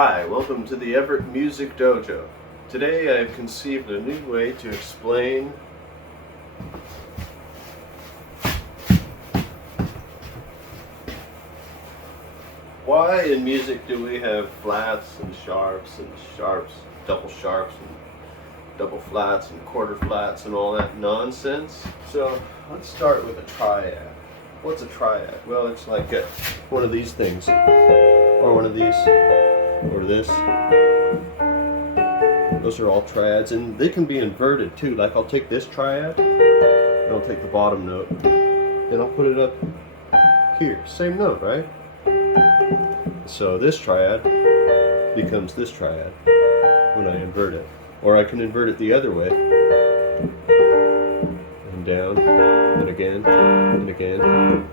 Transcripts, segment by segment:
Hi, welcome to the Everett Music Dojo. Today I have conceived a new way to explain why in music do we have flats and sharps, double sharps and double flats and quarter flats and all that nonsense. So let's start with a triad. What's a triad? Well, it's like one of these things, or one of these, or this. Those are all triads, and they can be inverted too. Like I'll take this triad, and I'll take the bottom note, and I'll put it up here. Same note, right? So this triad becomes this triad when I invert it. Or I can invert it the other way. And down, and again, and again.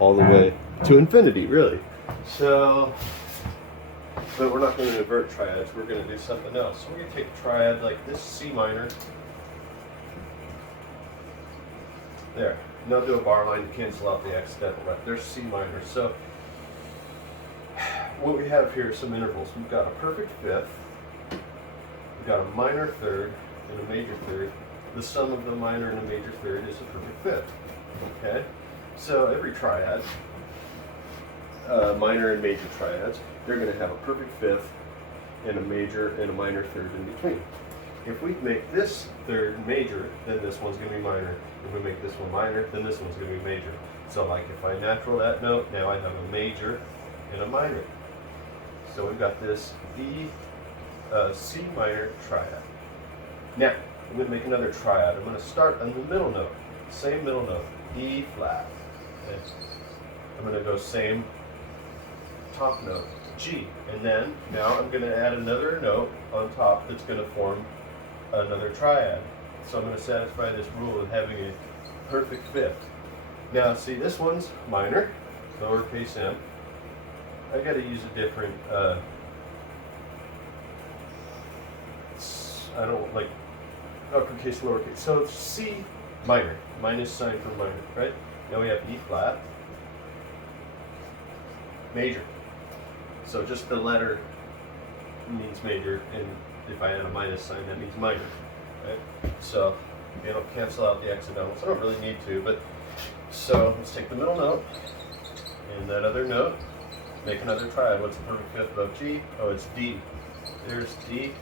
All the way to infinity, really. So, but we're not going to invert triads, we're going to do something else. So we're going to take a triad like this C minor. There. And I'll do a bar line to cancel out the accidental, right? There's C minor. So, what we have here are some intervals. We've got a perfect fifth, we've got a minor third, and a major third. The sum of the minor and a major third is a perfect fifth. Okay? So every triad, minor and major triads, they're going to have a perfect fifth and a major and a minor third in between. If we make this third major, then this one's going to be minor. If we make this one minor, then this one's going to be major. So like if I natural that note, now I have a major and a minor. So we've got this C minor triad. Now, I'm going to make another triad. I'm going to start on the middle note, same middle note, E flat. Okay. I'm going to go same top note, G. And then, now I'm going to add another note on top that's going to form another triad. So I'm going to satisfy this rule of having a perfect fifth. Now, see, this one's minor, lowercase m. I got to use a different, I don't like uppercase, lowercase. So it's C minor, minus sign for minor, right? Now we have E flat, major. So just the letter means major, and if I add a minus sign, that means minor, right? So it'll cancel out the accidentals. I don't really need to, but so let's take the middle note and that other note. Make another triad. What's the perfect fifth above G? Oh, it's D. There's D.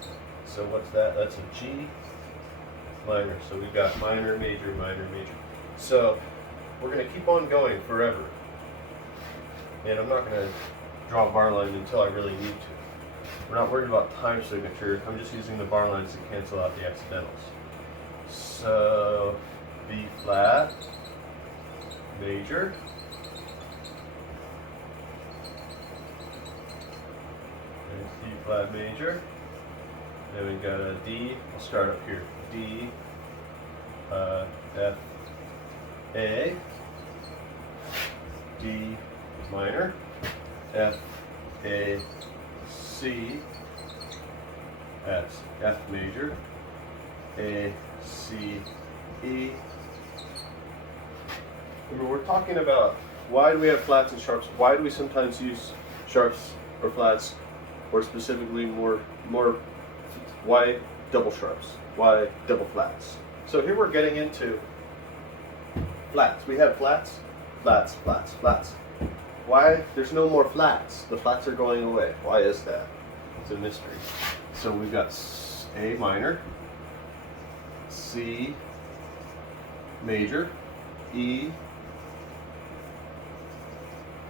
So what's that? That's a G minor. So we've got minor, major, minor, major. So we're going to keep on going forever. And I'm not going to draw a bar line until I really need to. We're not worried about time signature. I'm just using the bar lines to cancel out the accidentals. So B flat, major, C flat major, then we got a D. I'll start up here. D, F, A, D minor, F, A, C, that's F major, A, C, E. Remember, we're talking about why do we have flats and sharps? Why do we sometimes use sharps or flats? Or specifically why double sharps? Why double flats? So here we're getting into flats. We have flats, flats, flats, flats. Why? There's no more flats. The flats are going away. Why is that? It's a mystery. So we've got A minor, C major, E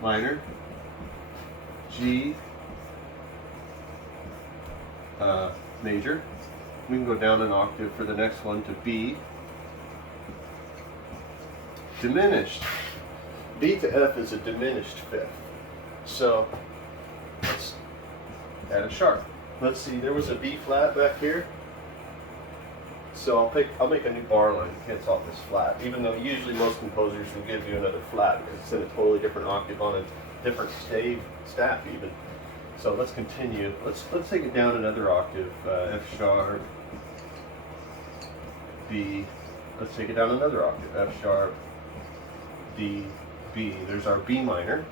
minor, G major. We can go down an octave for the next one to B diminished. B to F is a diminished fifth. So let's add a sharp. Let's see, there was a B flat back here. So I'll make a new bar line to cancel off this flat, even though usually most composers will give you another flat because it's in a totally different octave on a different staff even. So let's continue. Let's take it down another octave. F sharp, B. Let's take it down another octave. F sharp, D, B. There's our B minor,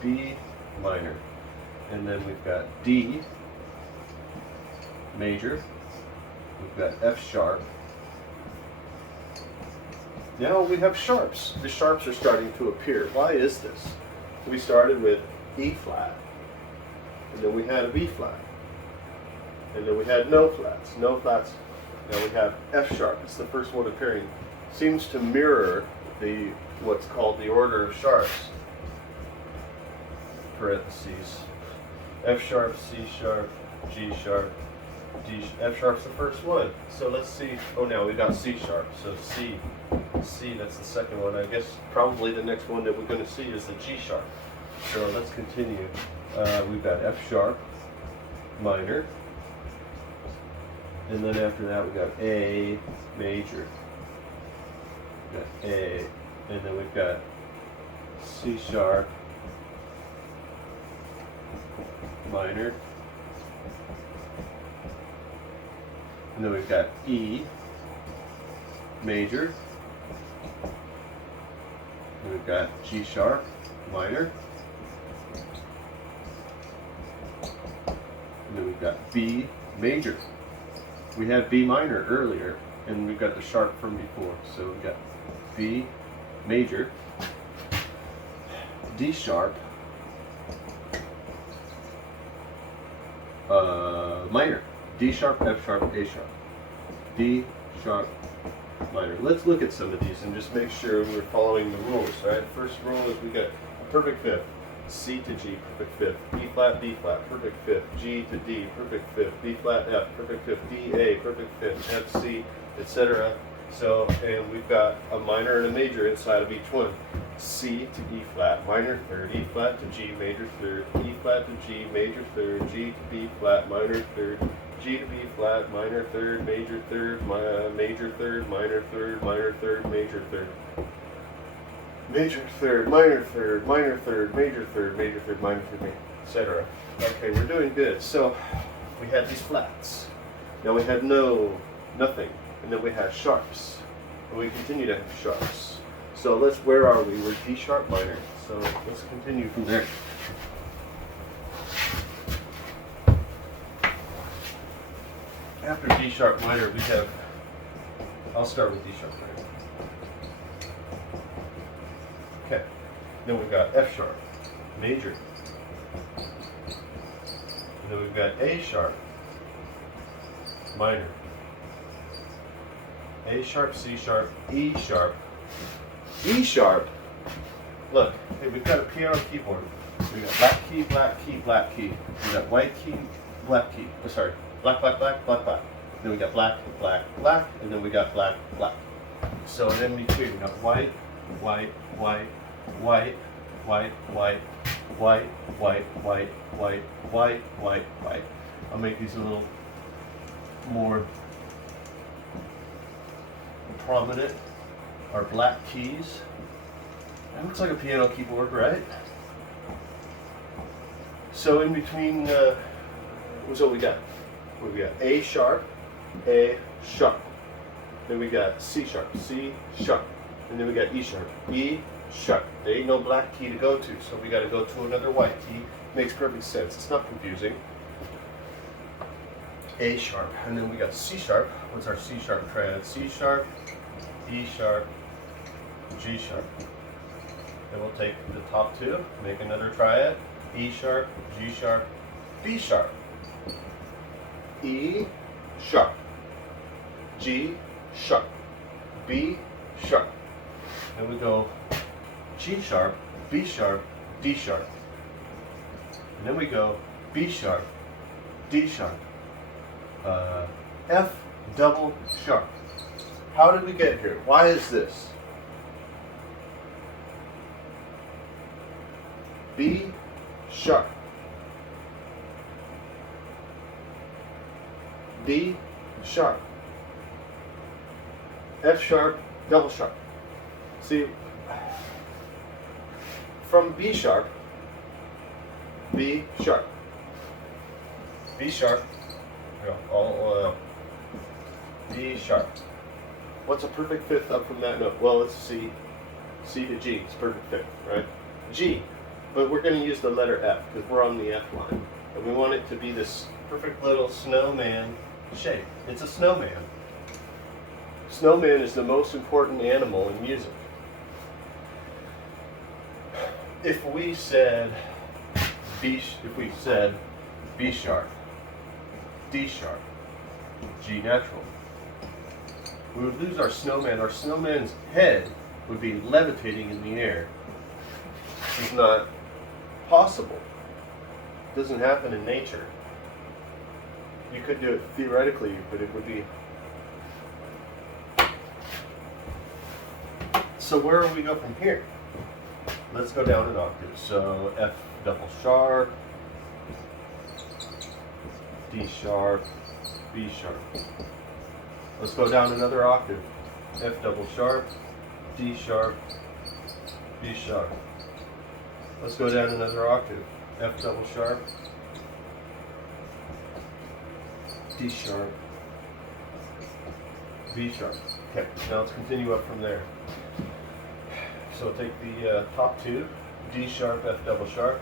B minor. and then we've got D major, we've got F sharp. Now we have sharps. The sharps are starting to appear. Why is this? We started with E flat, and then we had a B flat, and then we had no flats. No flats. Now we have F sharp. It's the first one appearing. Seems to mirror the what's called the order of sharps. Parentheses. F sharp, C sharp, G sharp, D. F sharp's the first one. So let's see. Oh, now we got C sharp. So C. That's the second one. I guess probably the next one that we're going to see is the G sharp. So let's continue. We've got F sharp minor, and then after that we got A major. We got A, and then we've got C sharp minor, and then we've got E major. And we've got G sharp minor, and then we've got B major. We had B minor earlier, and we've got the sharp from before. So we've got B major, D sharp, minor, D sharp, F sharp, A sharp, D sharp, minor. Let's look at some of these and just make sure we're following the rules, right? First rule is we got a perfect fifth. C to G, perfect fifth. B flat, perfect fifth. G to D, perfect fifth. B flat, F, perfect fifth. D, A, perfect fifth. F, C, etc. So, and we've got a minor and a major inside of each one. C to E flat, minor third. E flat to G, major third. E flat to G, major third. G to B flat, minor third. G to B flat, minor third, major third, major third, minor third, minor third, major third. Major third, minor third, minor third, major third, minor third, etc. Okay, we're doing good. So we had these flats. Now we had nothing, and then we had sharps, and we continue to have sharps. So where are we? We're D sharp minor. So let's continue from there. After D sharp minor, we have, I'll start with D sharp minor. Okay, then we've got F sharp major. And then we've got A sharp minor. A sharp, C sharp, E sharp. E sharp, look, hey, we've got a piano keyboard. We've got black key, black key, black key. We've got white key, black key. Oh, sorry. Black, black, black, black, black. Then we got black, black, black, and then we got black, black. So in between we got white, white, white, white, white, white, white, white, white, white, white, white, white. I'll make these a little more prominent. Our black keys. That looks like a piano keyboard, right? So in between, what's what we got? We got A sharp, A sharp. Then we got C sharp, C sharp. And then we got E sharp, E sharp. There ain't no black key to go to, so we got to go to another white key. Makes perfect sense. It's not confusing. A sharp, and then we got C sharp. What's our C sharp triad? C sharp, E sharp, G sharp. Then we'll take the top two, make another triad. E sharp, G sharp, B sharp. E sharp, G sharp, B sharp. Then we go G sharp, B sharp, D sharp. And then we go B sharp, D sharp, F double sharp. How did we get here? Why is this? B sharp, D sharp, F sharp, double sharp. See, from B sharp, B sharp, B sharp, B sharp. What's a perfect fifth up from that note? Well, it's C, C to G. It's perfect fifth, right? G. but we're going to use the letter F because we're on the F line. And we want it to be this perfect little snowman shape. It's a snowman. Snowman is the most important animal in music. If we said B sharp, D sharp, G natural, we would lose our snowman. Our snowman's head would be levitating in the air. It's not possible. It doesn't happen in nature. You could do it theoretically, but it would be. So where do we go from here? Let's go down an octave. So F double sharp, D sharp, B sharp. Let's go down another octave. F double sharp, D sharp, B sharp. Let's go down another octave. F double sharp, D sharp, B sharp. Okay, now let's continue up from there. So we'll take the top two, D sharp, F double sharp,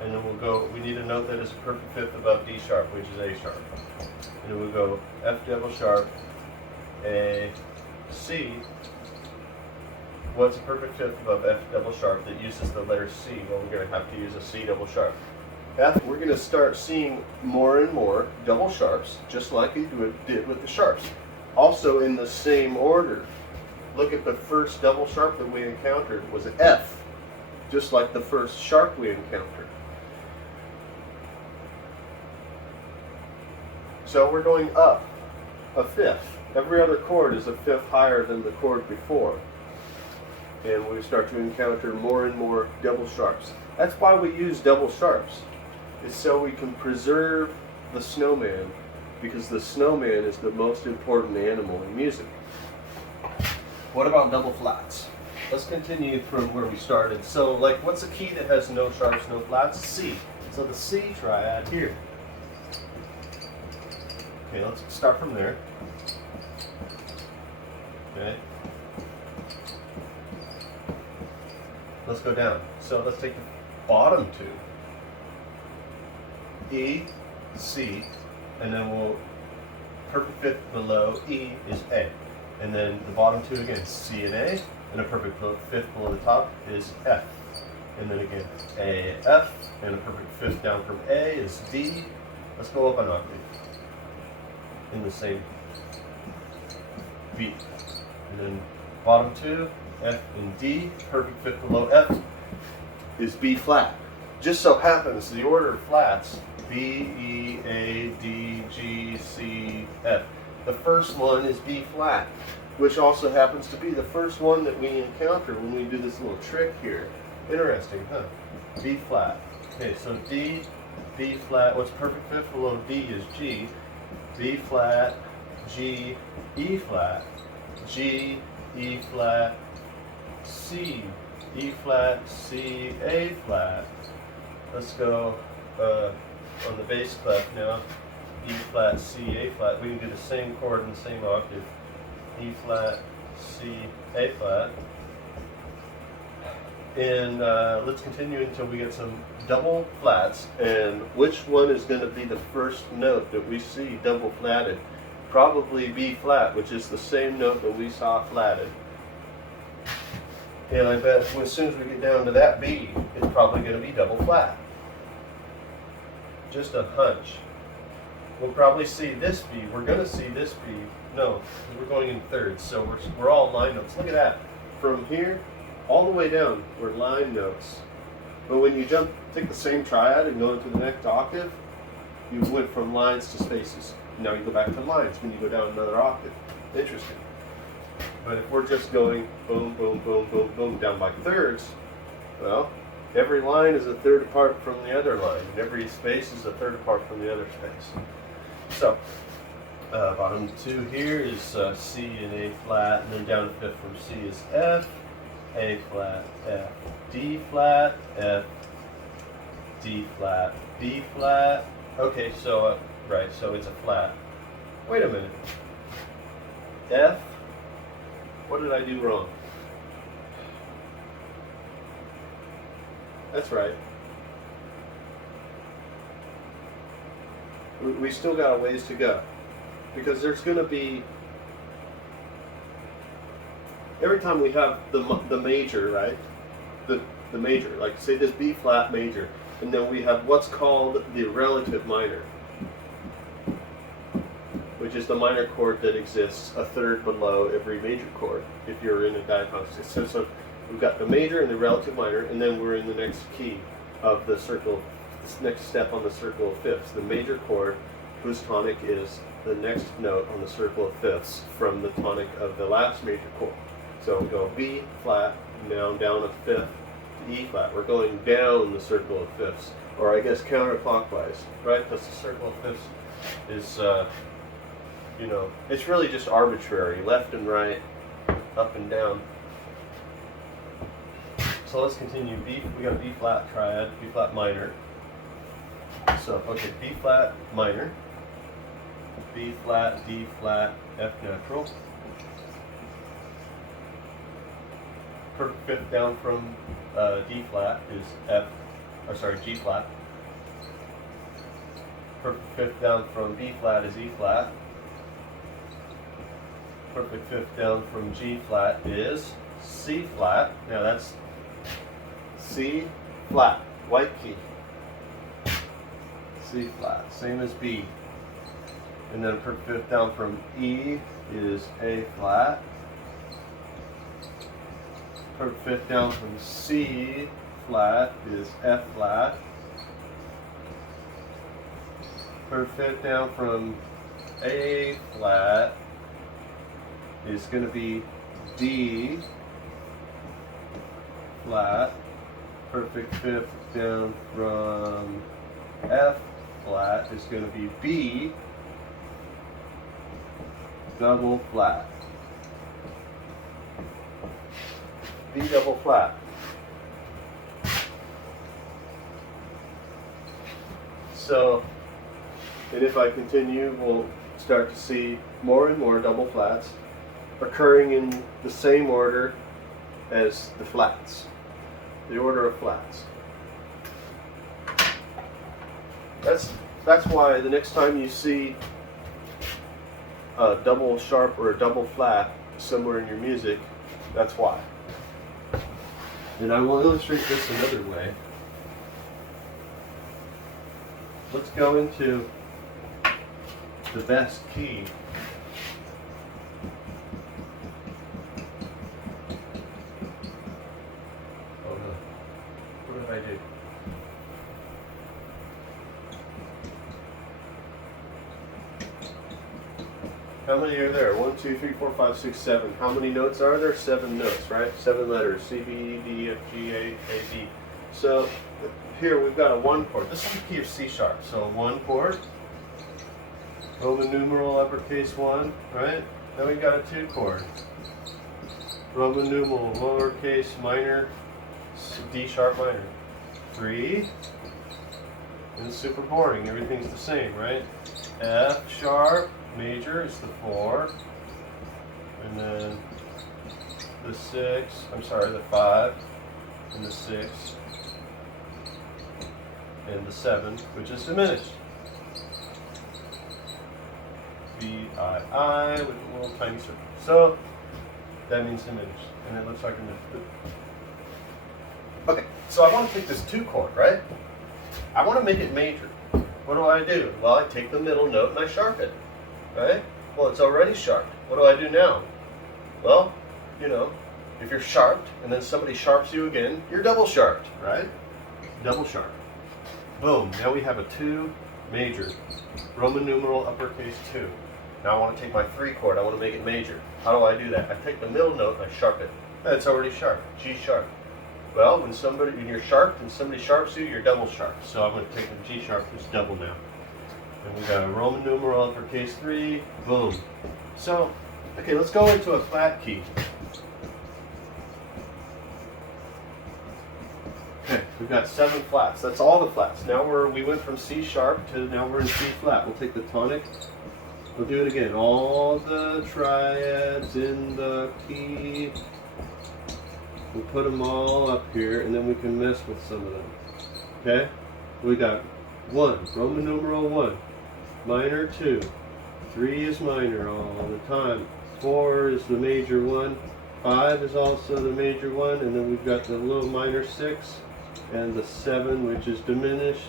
and then we'll go, we need a note that is a perfect fifth above D sharp, which is A sharp. And then we'll go F double sharp, A, C. What's a perfect fifth above F double sharp that uses the letter C? Well, we're going to have to use a C double sharp. F, we're going to start seeing more and more double sharps, just like we did with the sharps. Also in the same order. Look at the first double sharp that we encountered was F, just like the first sharp we encountered. So we're going up a fifth. Every other chord is a fifth higher than the chord before. And we start to encounter more and more double sharps. That's why we use double sharps. It's so we can preserve the snowman, because the snowman is the most important animal in music. What about double flats? Let's continue from where we started. So, like, what's a key that has no sharps, no flats? C. So the C triad here. Okay, let's start from there. Okay. Let's go down. So let's take the bottom two. E, C, and then we'll, perfect fifth below E is A. And then the bottom two again, C and A, and a perfect fifth below the top is F. And then again, A, F, and a perfect fifth down from A is D. Let's go up an octave in the same beat. And then bottom two, F and D, perfect fifth below F is B flat. Just so happens the order of flats, B, E, A, D, G, C, F. The first one is B flat, which also happens to be the first one that we encounter when we do this little trick here. Interesting, huh? B flat. Okay, so D, B flat, what's perfect fifth below D is G, B flat, G, E flat, G, E flat, C, E flat, C, A flat. Let's go on the bass clef now. E flat, C, A flat. We can do the same chord in the same octave. E flat, C, A flat. And let's continue until we get some double flats. And which one is going to be the first note that we see double flatted? Probably B flat, which is the same note that we saw flatted. And I bet as soon as we get down to that B, it's probably going to be double flat. Just a hunch. We'll probably see this B. We're going to see this B. No, we're going in thirds, so we're all line notes. Look at that. From here all the way down, we're line notes. But when you take the same triad and go into the next octave, you went from lines to spaces. Now you go back to lines when you go down another octave. Interesting. But if we're just going boom, boom, boom, boom, boom, down by thirds, well, every line is a third apart from the other line, and every space is a third apart from the other space. So, bottom two here is C and A flat, and then down to fifth from C is F, A flat, F, D flat, F, D flat, B flat. Okay, so, right, so it's a flat. Wait a minute. F, what did I do wrong? That's right. We still got a ways to go. Because there's going to be, every time we have the major, right? The major, like say this B flat major, and then we have what's called the relative minor, which is the minor chord that exists a third below every major chord if you're in a diatonic. So we've got the major and the relative minor, and then we're in the next key of the circle, this next step on the circle of fifths. The major chord, whose tonic is the next note on the circle of fifths from the tonic of the last major chord. So we go B flat, now down a fifth to E flat. We're going down the circle of fifths, or I guess counterclockwise, right? Because the circle of fifths is, you know, it's really just arbitrary, left and right, up and down. So let's continue. B, we got a B flat triad, B flat minor. So, okay, B flat minor, B flat, D flat, F natural. Perfect fifth down from D flat is G flat. Perfect fifth down from B flat is E flat. Perfect fifth down from G flat is C flat. Now that's C flat, white key. C flat, same as B. And then perfect fifth down from E is A flat. Perfect fifth down from C flat is F flat. Perfect fifth down from A flat is going to be D flat. Perfect fifth down from F flat is going to be B double flat. B double flat. So, and if I continue, we'll start to see more and more double flats occurring in the same order as the flats, the order of flats. That's why the next time you see a double sharp or a double flat somewhere in your music, that's why. And I will illustrate this another way. Let's go into the best key. Oh no. What did I do? How many are there? 1, 2, 3, 4, 5, 6, 7. How many notes are there? 7 notes, right? 7 letters. C, B, E, D, F, G, A, D. So here we've got a 1 chord. This is the key of C sharp. So 1 chord. Roman numeral uppercase 1, right? Then we've got a 2 chord. Roman numeral lowercase minor, D sharp minor. 3. And it's super boring. Everything's the same, right? F sharp. Major is the 4, and then the 5, and the 6, and the 7, which is diminished. B-I-I with a little tiny circle. So that means diminished, and it looks like a Okay, so I want to take this 2 chord, right? I want to make it major. What do? Well, I take the middle note and I sharp it. Right? Well, it's already sharped. What do I do now? Well, you know, if you're sharped and then somebody sharps you again, you're double sharped, right? Double sharp. Boom. Now we have a 2 major. Roman numeral uppercase 2. Now I want to take my 3 chord. I want to make it major. How do I do that? I take the middle note and I sharp it. It's already sharp. G sharp. Well, when you're sharped and somebody sharps you, you're double sharped. So I'm going to take the G sharp, it's double now. And we got a Roman numeral uppercase 3, boom. So, okay, let's go into a flat key. Okay, we've got 7 flats. That's all the flats. Now we went from C sharp to now we're in C flat. We'll take the tonic. We'll do it again. All the triads in the key We'll put them all up here, and then we can mess with some of them. Okay? We got 1, Roman numeral 1, minor 2, 3 is minor all the time, 4 is the major 1, 5 is also the major 1, and then we've got the little minor 6, and the 7, which is diminished.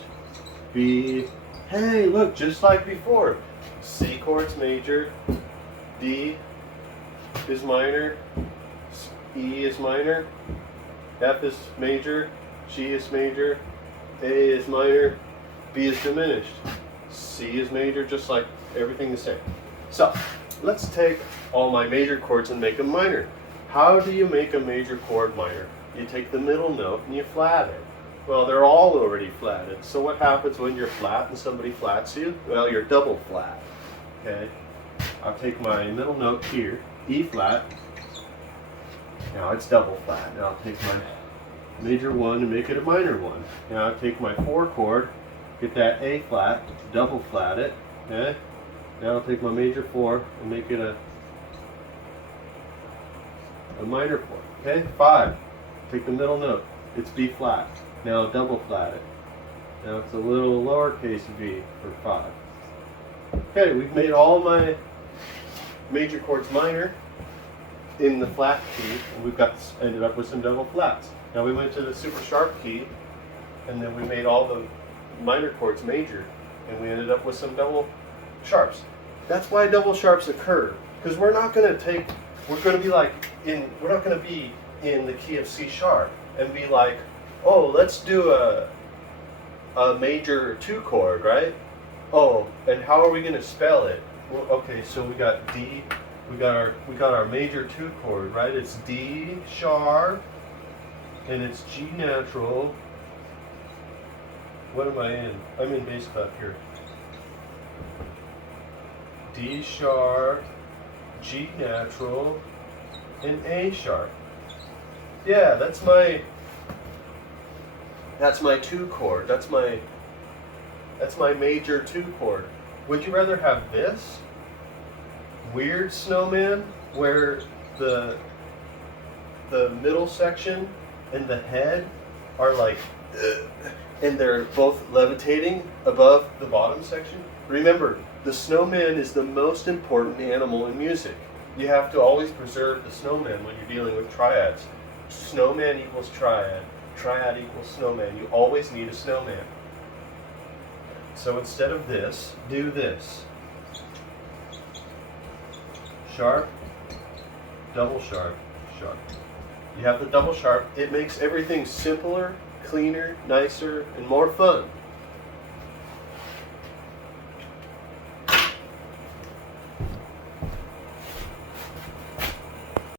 B, hey, look, just like before. C chord's major, D is minor, E is minor, F is major, G is major, A is minor, B is diminished, C is major, just like everything the same. So, let's take all my major chords and make them minor. How do you make a major chord minor? You take the middle note and you flat it. Well, they're all already flatted. So what happens when you're flat and somebody flats you? Well, you're double flat. Okay? I'll take my middle note here, E flat. Now it's double flat. Now I'll take my major 1 and make it a minor 1. Now I'll take my 4 chord, get that A flat, double flat it. Okay? Now I'll take my major 4 and make it a minor 4. Okay? 5. Take the middle note. It's B flat. Now I'll double flat it. Now it's a little lowercase v for 5. Okay, we've made all my major chords minor in the flat key, and we've got ended up with some double flats. Now we went to the super sharp key, and then we made all the minor chords major, and we ended up with some double sharps. That's why double sharps occur, because we're not going to be in the key of C sharp and be like, oh, let's do a major 2 chord, right? Oh, and how are we going to spell it? Well, okay, so we got D, we got our major 2 chord, right? It's D sharp, and it's G natural. What am I in? I'm in bass clef here. D sharp, G natural, and A sharp. Yeah, that's my 2 chord. That's my major 2 chord. Would you rather have this weird snowman where the middle section and the head are like and they're both levitating above the bottom section? Remember, the snowman is the most important animal in music. You have to always preserve the snowman when you're dealing with triads. Snowman equals triad. Triad equals snowman. You always need a snowman. So instead of this, do this. Sharp, double sharp, sharp. You have the double sharp. It makes everything simpler, cleaner, nicer, and more fun.